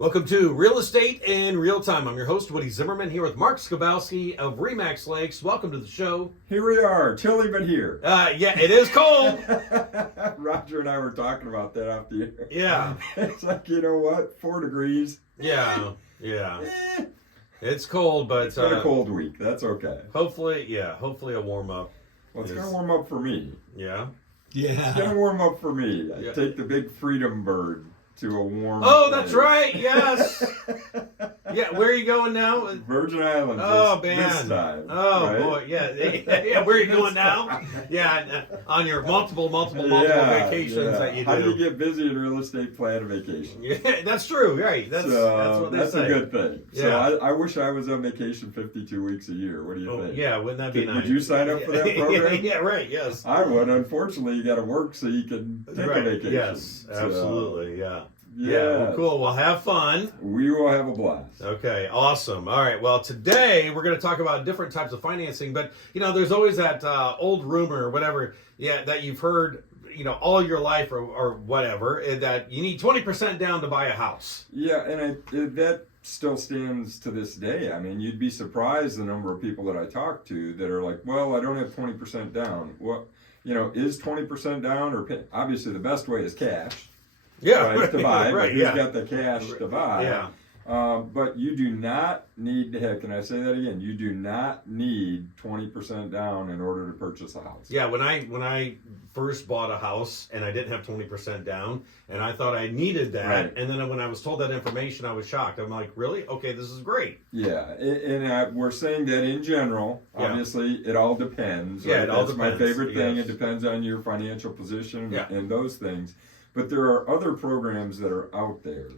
Welcome to Real Estate in Real Time. I'm your host, Woody Zimmerman, here with Mark Skabowski of Remax Lakes. Welcome to the show. Here we are, chilly but here. Yeah, it is cold. Roger and I were talking about that off the air. Yeah. It's like, you know what, 4 degrees. Yeah. It's cold, but... It's been a cold week, that's okay. Hopefully a warm up. Well, it's going to warm up for me. Yeah? It's going to warm up for me. Yeah. I take the big freedom bird to a warm Oh, place. that's right, yes. Yeah, where are you going now? Virgin Islands. Oh, man. This time. Oh, right? boy, yeah. Where are you going now? Yeah, on your multiple vacations that you do. How do you get busy in real estate, plan a vacation? Yeah, that's true, right. That's what they say. A good thing. Yeah. So I wish I was on vacation 52 weeks a year. What do you think? Yeah, wouldn't that be nice? Would you sign up for that program? Yeah, right, yes. I would. Unfortunately, you got to work so you can take a vacation. Yes, absolutely, yeah. Yeah. Well, cool. Well, have fun. We will have a blast. Okay, awesome. All right. Well, today we're going to talk about different types of financing, but there's always that old rumor or whatever, that you've heard, all your life or whatever, that you need 20% down to buy a house. Yeah, and that still stands to this day. I mean, you'd be surprised the number of people that I talk to that are like, well, I don't have 20% down. Well, is 20% down or obviously the best way is cash. Yeah, right, to buy. Right, but who's got the cash to buy? Yeah. But you do not need to have, can I say that again? You do not need 20% down in order to purchase a house. Yeah, when I first bought a house and I didn't have 20% down and I thought I needed that, right. And then when I was told that information, I was shocked. I'm like, really? Okay, this is great. Yeah, and we're saying that in general. Obviously, it all depends. Yeah, right? it all That's depends. my favorite thing. Yes. It depends on your financial position Yeah. and those things. But there are other programs that are out there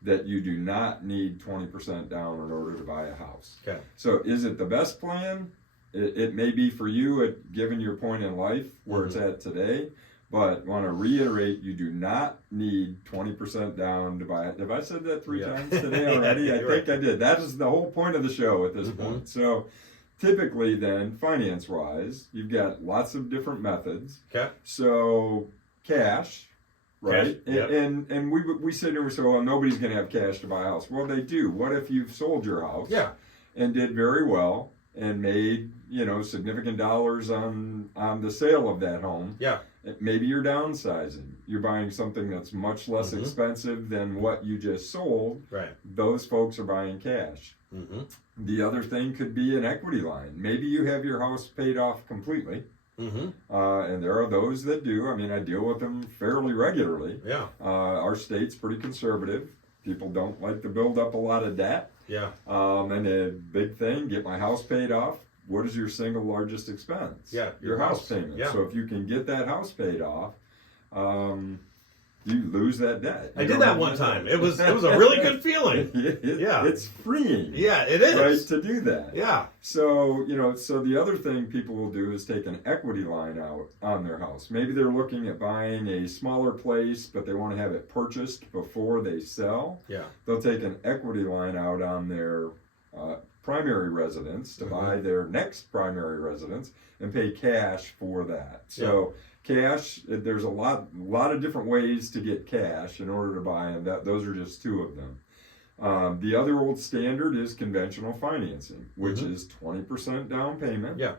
that you do not need 20% down in order to buy a house. Okay. So is it the best plan? It may be for you given your point in life where it's at today, but want to reiterate, you do not need 20% down to buy it. Have I said that 3 times today already? I think I did. That is the whole point of the show at this point. So typically then, finance-wise, you've got lots of different methods. Okay. So cash. Right, Yep. and we sit here and say, well, nobody's going to have cash to buy a house. Well, they do. What if you've sold your house? Yeah. And did very well and made significant dollars on the sale of that home? Yeah. Maybe you're downsizing. You're buying something that's much less expensive than what you just sold. Right. Those folks are buying cash. The other thing could be an equity line. Maybe you have your house paid off completely. And there are those that do. I mean, I deal with them fairly regularly. Yeah. Our state's pretty conservative. People don't like to build up a lot of debt. Yeah. And a big thing, get my house paid off. What is your single largest expense? Yeah. Your house payment. Yeah. So if you can get that house paid off, you lose that debt. I did that one time. It was a really good feeling. Yeah. It's freeing. Yeah, it is. Right, to do that. Yeah. So, so the other thing people will do is take an equity line out on their house. Maybe they're looking at buying a smaller place, but they want to have it purchased before they sell. Yeah. They'll take an equity line out on their primary residence to buy their next primary residence and pay cash for that. So cash, there's a lot of different ways to get cash in order to buy, and those are just 2 of them. The other old standard is conventional financing, which is 20% down payment. Yeah.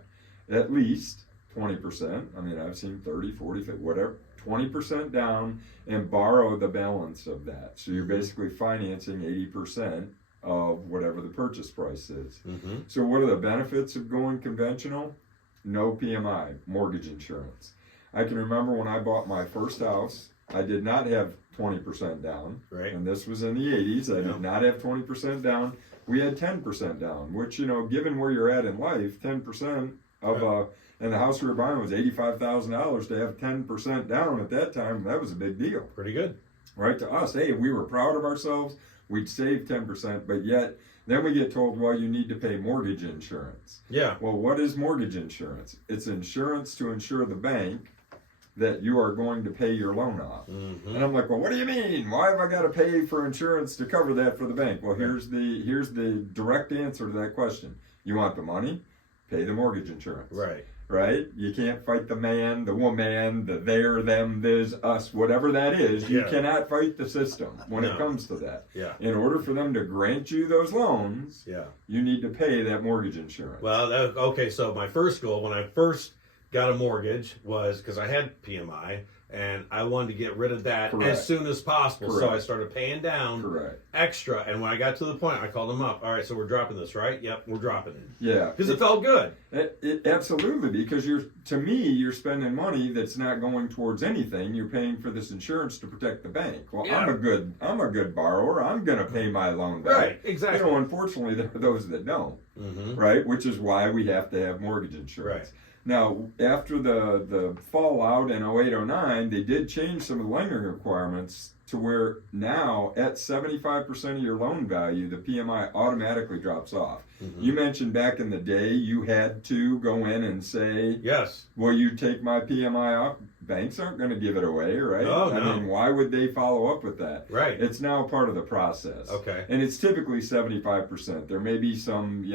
At least 20%. I mean, I've seen 30, 40, 50, whatever. 20% down and borrow the balance of that. So you're basically financing 80% of whatever the purchase price is. So what are the benefits of going conventional? No PMI, mortgage insurance. I can remember when I bought my first house, I did not have 20% down. Right. And this was in the 80s. I did not have 20% down. We had 10% down, which, given where you're at in life, 10% of and the house we were buying was $85,000. To have 10% down at that time, that was a big deal. Pretty good. Right, to us, hey, we were proud of ourselves. We'd saved 10%, but yet then we get told, well, you need to pay mortgage insurance. Yeah. Well, what is mortgage insurance? It's insurance to insure the bank that you are going to pay your loan off. And I'm like, well, what do you mean? Why have I got to pay for insurance to cover that for the bank? Well, here's the direct answer to that question. You want the money? Pay the mortgage insurance. Right. right? You can't fight the man, the woman, the there, them, this, us, whatever that is. You Yeah. cannot fight the system when No. it comes to that. Yeah. In order for them to grant you those loans, Yeah. you need to pay that mortgage insurance. Well, okay. So my first goal when I first got a mortgage was because I had PMI and I wanted to get rid of that Correct. as soon as possible. So Correct. I started paying down Correct. extra. And when I got to the point, I called them up. All right, so we're dropping this, right? Yep, we're dropping it. Yeah. Because it felt good. Absolutely, because to me, you're spending money that's not going towards anything. You're paying for this insurance to protect the bank. Well, Yeah. I'm a good borrower. I'm going to pay my loan back. Right, exactly. You know, unfortunately, there are those that don't. Mm-hmm. Right, which is why we have to have mortgage insurance. Right. Now, after the fallout in 0809, they did change some of the lending requirements to where now at 75% of your loan value, the PMI automatically drops off. Mm-hmm. You mentioned back in the day you had to go in and say, Yes. "Will you take my PMI off?" Banks aren't going to give it away, right? Oh, I no. mean, why would they follow up with that? Right. It's now part of the process. Okay. And it's typically 75%. There may be some,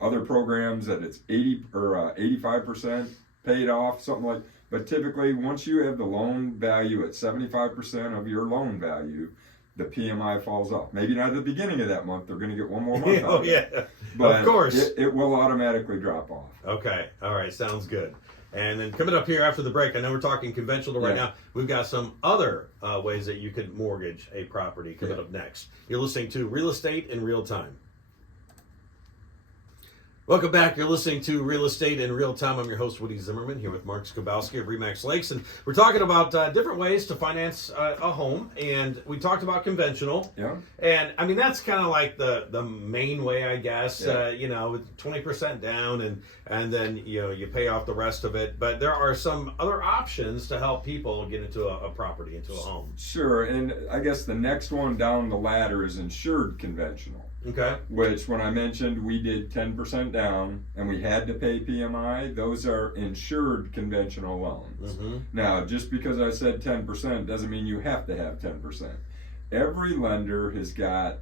other programs that it's 80 or 85% paid off, something like. But typically, once you have the loan value at 75% of your loan value, the PMI falls off. Maybe not at the beginning of that month. They're going to get one more month. Oh, out of it. yeah. But Of course. it will automatically drop off. Okay. All right. Sounds good. And then coming up here after the break, I know we're talking conventional right Yeah. now. We've got some other ways that you could mortgage a property coming Yeah. up next. You're listening to Real Estate in Real Time. Welcome back. You're listening to Real Estate in Real Time. I'm your host, Woody Zimmerman, here with Mark Skabowski of Remax Lakes. And we're talking about different ways to finance a home. And we talked about conventional. Yeah. And I mean, that's kind of like the main way, I guess. Yeah. With 20% down and then, you pay off the rest of it. But there are some other options to help people get into a property, into a home. Sure. And I guess the next one down the ladder is insured conventional. Okay. Which, when I mentioned we did 10% down and we had to pay PMI, those are insured conventional loans. Mm-hmm. Now, just because I said 10% doesn't mean you have to have 10%. Every lender has got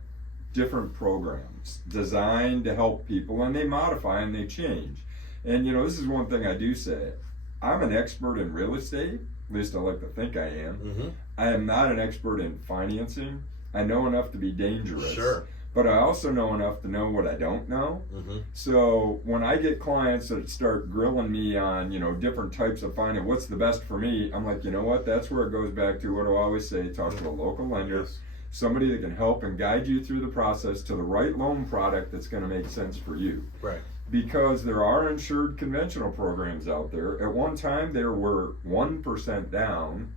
different programs designed to help people, and they modify and they change. And, this is one thing I do say. I'm an expert in real estate, at least I like to think I am. Mm-hmm. I am not an expert in financing. I know enough to be dangerous. Sure. But I also know enough to know what I don't know. Mm-hmm. So when I get clients that start grilling me on, different types of finance, what's the best for me? I'm like, you know what? That's where it goes back to what I always say: talk to a local lender, Yes. somebody that can help and guide you through the process to the right loan product that's going to make sense for you. Right. Because there are insured conventional programs out there. At one time, there were 1% down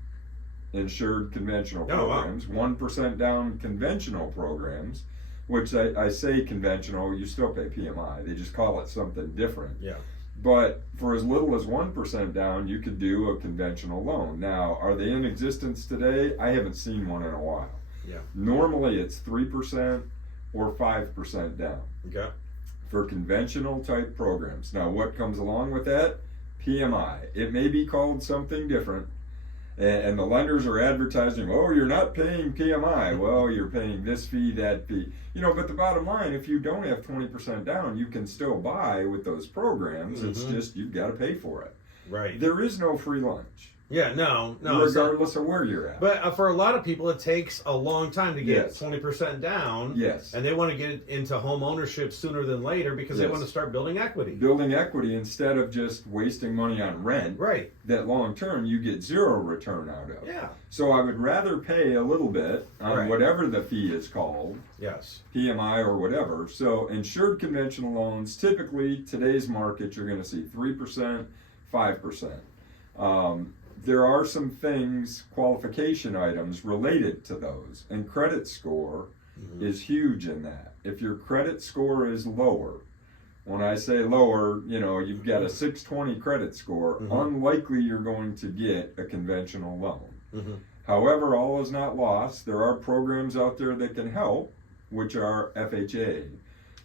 insured conventional Oh, wow. programs, 1% down conventional programs. Which I say conventional, you still pay PMI. They just call it something different. Yeah. But for as little as 1% down, you could do a conventional loan. Now, are they in existence today? I haven't seen one in a while. Yeah. Normally, it's 3% or 5% down Okay. for conventional type programs. Now, what comes along with that? PMI. It may be called something different. And the lenders are advertising, oh, you're not paying PMI. Well, you're paying this fee, that fee. But the bottom line, if you don't have 20% down, you can still buy with those programs. It's Mhm. just you've got to pay for it. Right. There is no free lunch, Yeah. No. It's not. regardless of where you're at. But for a lot of people, it takes a long time to get Yes. 20% down. Yes. And they want to get into home ownership sooner than later because they Yes. want to start building equity. Building equity instead of just wasting money on rent, Right. that long term you get zero return out of. Yeah. So I would rather pay a little bit on Right. whatever the fee is called, Yes. PMI or whatever. So insured conventional loans, typically today's market, you're going to see 3%, 5%. There are some things, qualification items related to those, and credit score Mhm. is huge in that. If your credit score is lower, when I say lower, you've got a 620 credit score, Mhm. unlikely you're going to get a conventional loan. Mm-hmm. However, all is not lost. There are programs out there that can help, which are FHA,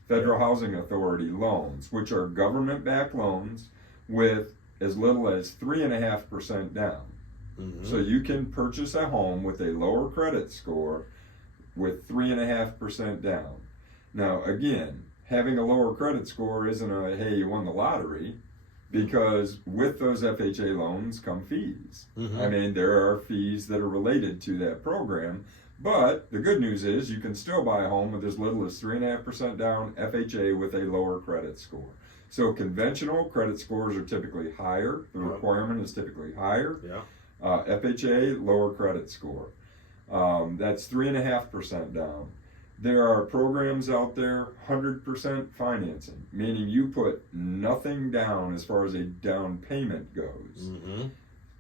Federal Housing Authority loans, which are government-backed loans with as little as 3.5% down. Mm-hmm. So you can purchase a home with a lower credit score with 3.5% down. Now, again, having a lower credit score isn't a, hey, you won the lottery. because with those FHA loans come fees. I mean, there are fees that are related to that program, but the good news is you can still buy a home with as little as 3.5% down FHA with a lower credit score. So conventional credit scores are typically higher. The requirement is typically higher. FHA, lower credit score. That's 3.5% down. There are programs out there, 100% financing, meaning you put nothing down as far as a down payment goes.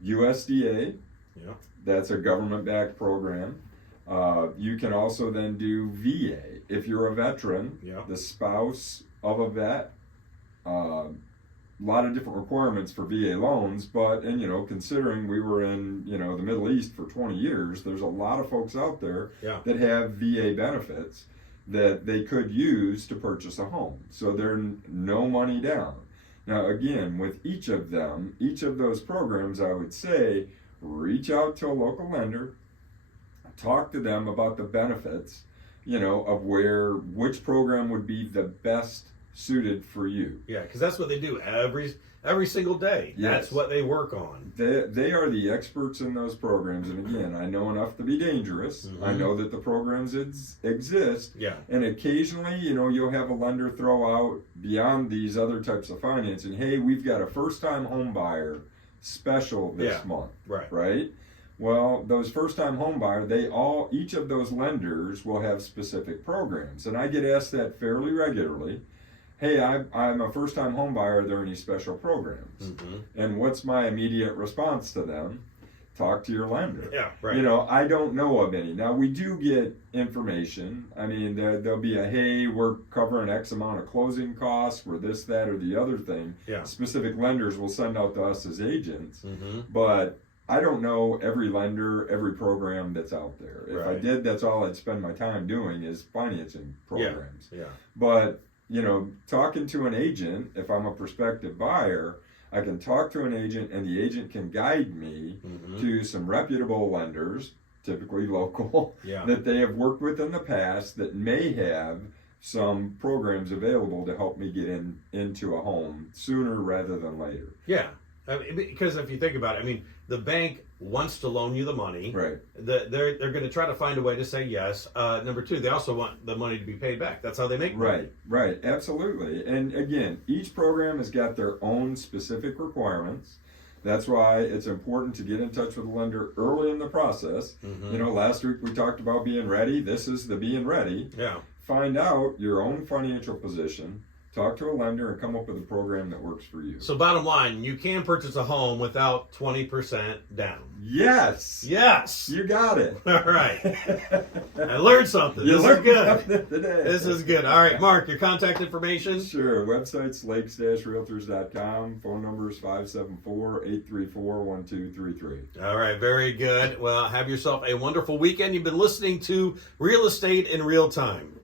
USDA, that's a government-backed program. You can also then do VA. If you're a veteran, the spouse of a vet, a lot of different requirements for VA loans, but, and considering we were in, the Middle East for 20 years, there's a lot of folks out there that have VA benefits that they could use to purchase a home. So they're no money down. Now, again, with each of them, each of those programs, I would say, reach out to a local lender, talk to them about the benefits, of which program would be the best suited for you. Yeah, because that's what they do every single day. That's what they work on. They are the experts in those programs, and again, I know enough to be dangerous. I know that the programs exist. And occasionally, you'll have a lender throw out, beyond these other types of financing, hey, we've got a first-time home buyer special this month. Right? Well, those first-time home buyer, each of those lenders will have specific programs, and I get asked that fairly regularly. Hey, I'm a first-time home buyer. Are there any special programs? And what's my immediate response to them? Talk to your lender. I don't know of any. Now, we do get information. I mean, there'll be hey, we're covering X amount of closing costs for this, that, or the other thing. Specific lenders will send out to us as agents. But I don't know every lender, every program that's out there. If I did, that's all I'd spend my time doing is financing programs. But talking to an agent, if I'm a prospective buyer, I can talk to an agent and the agent can guide me to some reputable lenders, typically local, that they have worked with in the past that may have some programs available to help me get into a home sooner rather than later. Because if you think about it, the bank wants to loan you the money. They're going to try to find a way to say yes. Number two, they also want the money to be paid back. That's how they make money. Right, absolutely. And again, each program has got their own specific requirements. That's why it's important to get in touch with a lender early in the process. Last week we talked about being ready. This is the being ready. Find out your own financial position. Talk to a lender and come up with a program that works for you. So bottom line, you can purchase a home without 20% down. Yes. You got it. All right. I learned something. This is good. This is good. All right, Mark, your contact information? Sure. Website's lakes-realtors.com. Phone number is 574-834-1233. All right, very good. Well, have yourself a wonderful weekend. You've been listening to Real Estate in Real Time.